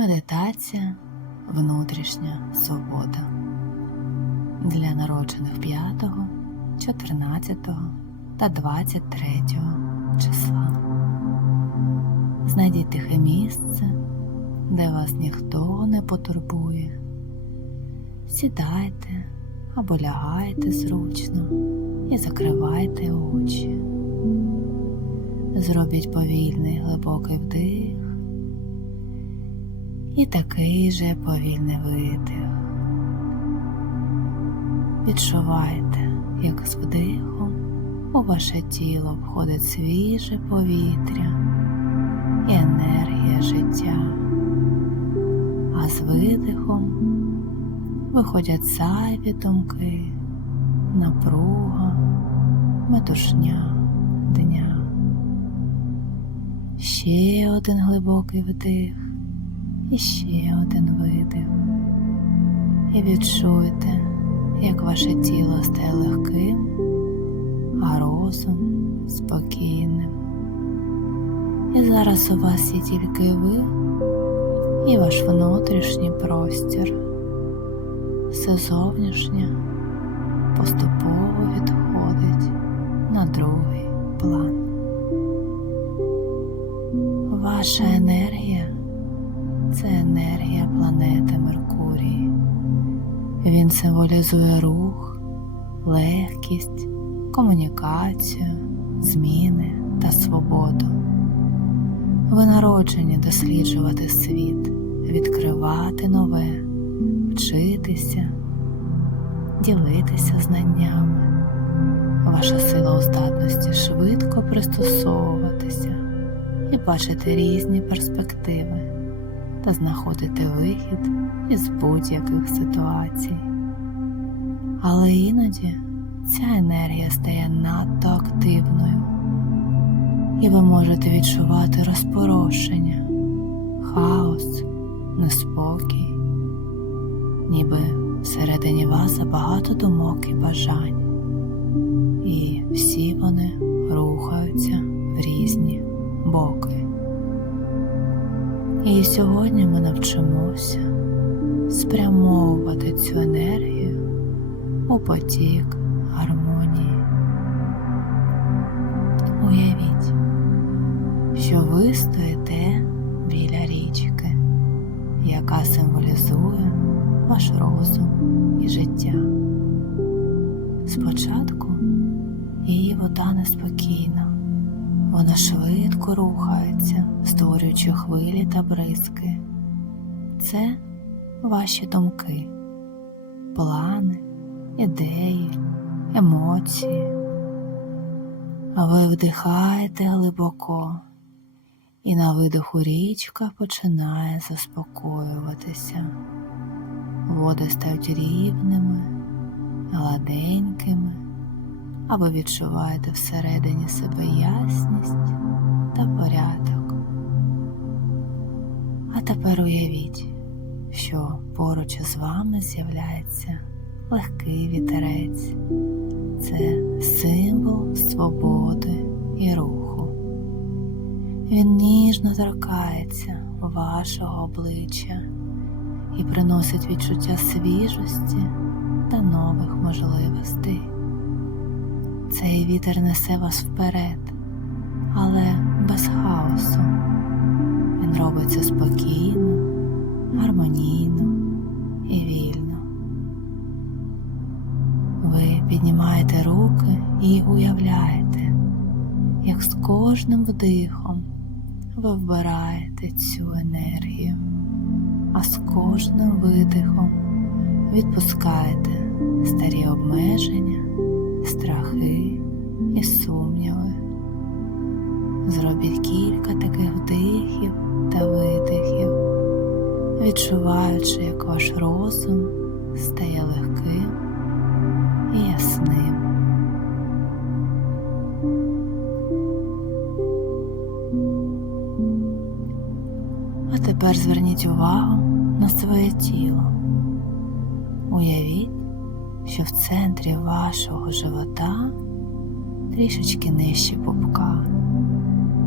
Медитація внутрішня свобода для народжених 5, 14 та 23 числа. Знайдіть тихе місце, де вас ніхто не потурбує. Сідайте або лягайте зручно і закривайте очі. Зробіть повільний глибокий вдих і такий же повільний видих. Відчувайте, як з вдихом у ваше тіло входить свіже повітря і енергія життя, а з видихом виходять зайві думки, напруга, метушня дня. Ще один глибокий вдих і ще один видих. І відчуйте, як ваше тіло стає легким, а розум спокійним. І зараз у вас є тільки ви і ваш внутрішній простір. Все зовнішнє поступово відходить на другий план. Ваша енергія це енергія планети Меркурій. Він символізує рух, легкість, комунікацію, зміни та свободу. Ви народжені досліджувати світ, відкривати нове, вчитися, ділитися знаннями. Ваша сила у здатності швидко пристосовуватися і бачити різні перспективи та знаходити вихід із будь-яких ситуацій. Але іноді ця енергія стає надто активною, і ви можете відчувати розпорошення, хаос, неспокій, ніби всередині вас забагато думок і бажань, і всі вони рухаються в різні боки. І сьогодні ми навчимося спрямовувати цю енергію у потік гармонії. Уявіть, що ви стоїте біля річки, яка символізує ваш розум і життя. Спочатку її вода неспокійна. Вона швидко рухається, створюючи хвилі та бризки. Це ваші думки, плани, ідеї, емоції. Ви вдихаєте глибоко, і на видиху річка починає заспокоюватися. Води стають рівними, гладенькими а ви відчуваєте всередині себе ясність та порядок. А тепер уявіть, що поруч із вами з'являється легкий вітерець. Це символ свободи і руху. Він ніжно торкається вашого обличчя і приносить відчуття свіжості та нових можливостей. Цей вітер несе вас вперед, але без хаосу. Він робиться спокійно, гармонійно і вільно. Ви піднімаєте руки і уявляєте, як з кожним вдихом ви вбираєте цю енергію, а з кожним видихом відпускаєте старі обмеження страхи і сумніви. Зробіть кілька таких вдихів та видихів, відчуваючи, як ваш розум стає легким і ясним. А тепер зверніть увагу на своє тіло. Уявіть, що в центрі вашого живота, трішечки нижче пупка,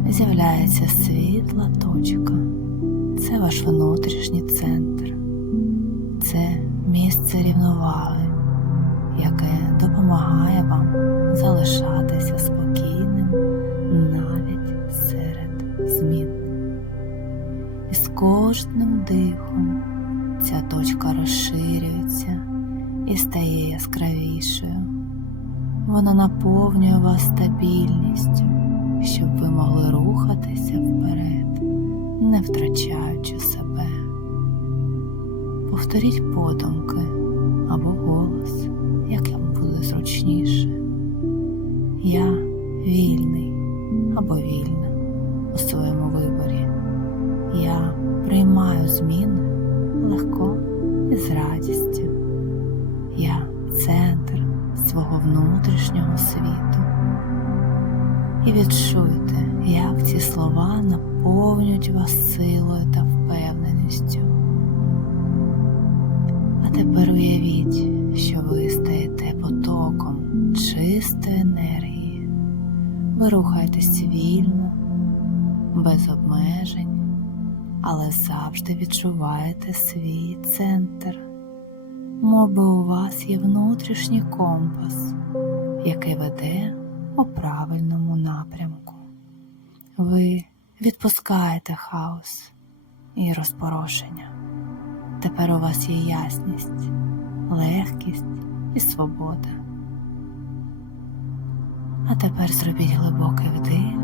з'являється світла точка. це ваш внутрішній центр, це місце рівноваги, яке допомагає вам залишатися спокійним навіть серед змін. І з кожним дихом ця точка розширюється і стає яскравішою. Вона наповнює вас стабільністю, щоб ви могли рухатися вперед, не втрачаючи себе. Повторіть подумки або голос, як вам буде зручніше. Я свого внутрішнього світу. І відчуйте, як ці слова наповнюють вас силою та впевненістю. А тепер уявіть, що ви стаєте потоком чистої енергії. Ви рухаєтесь вільно, без обмежень, але завжди відчуваєте свій центр мовби у вас є внутрішній компас, який веде у правильному напрямку. Ви відпускаєте хаос і розпорошення. Тепер у вас є ясність, легкість і свобода. А тепер зробіть глибокий вдих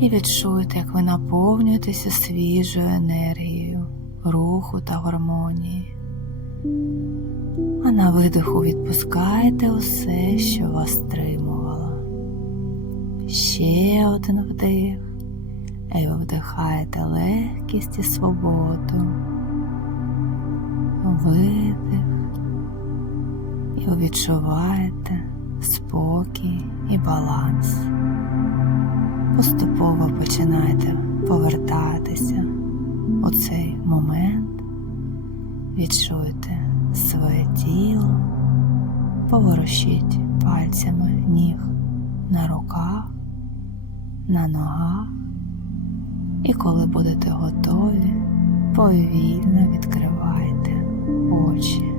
і відчуйте, як ви наповнюєтеся свіжою енергією руху та гармонії. А на видиху відпускайте усе, що вас стримувало. Ще один вдих, і ви вдихаєте легкість і свободу. Видих, і ви відчуваєте спокій і баланс. Поступово починаєте повертатися у цей момент відчуйте своє тіло, поворушіть пальцями ніг на руках, на ногах, і коли будете готові, повільно відкривайте очі.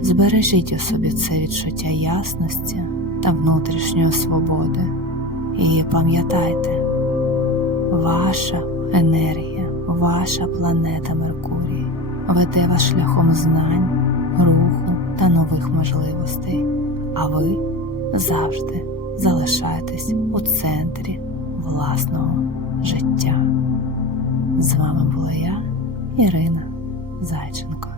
Збережіть у собі це відчуття ясності та внутрішньої свободи і пам'ятайте, ваша енергія, ваша планета Меркурій веде вас шляхом знань, руху та нових можливостей, а ви завжди залишаєтесь у центрі власного життя. З вами була я, Ірина Зайченко.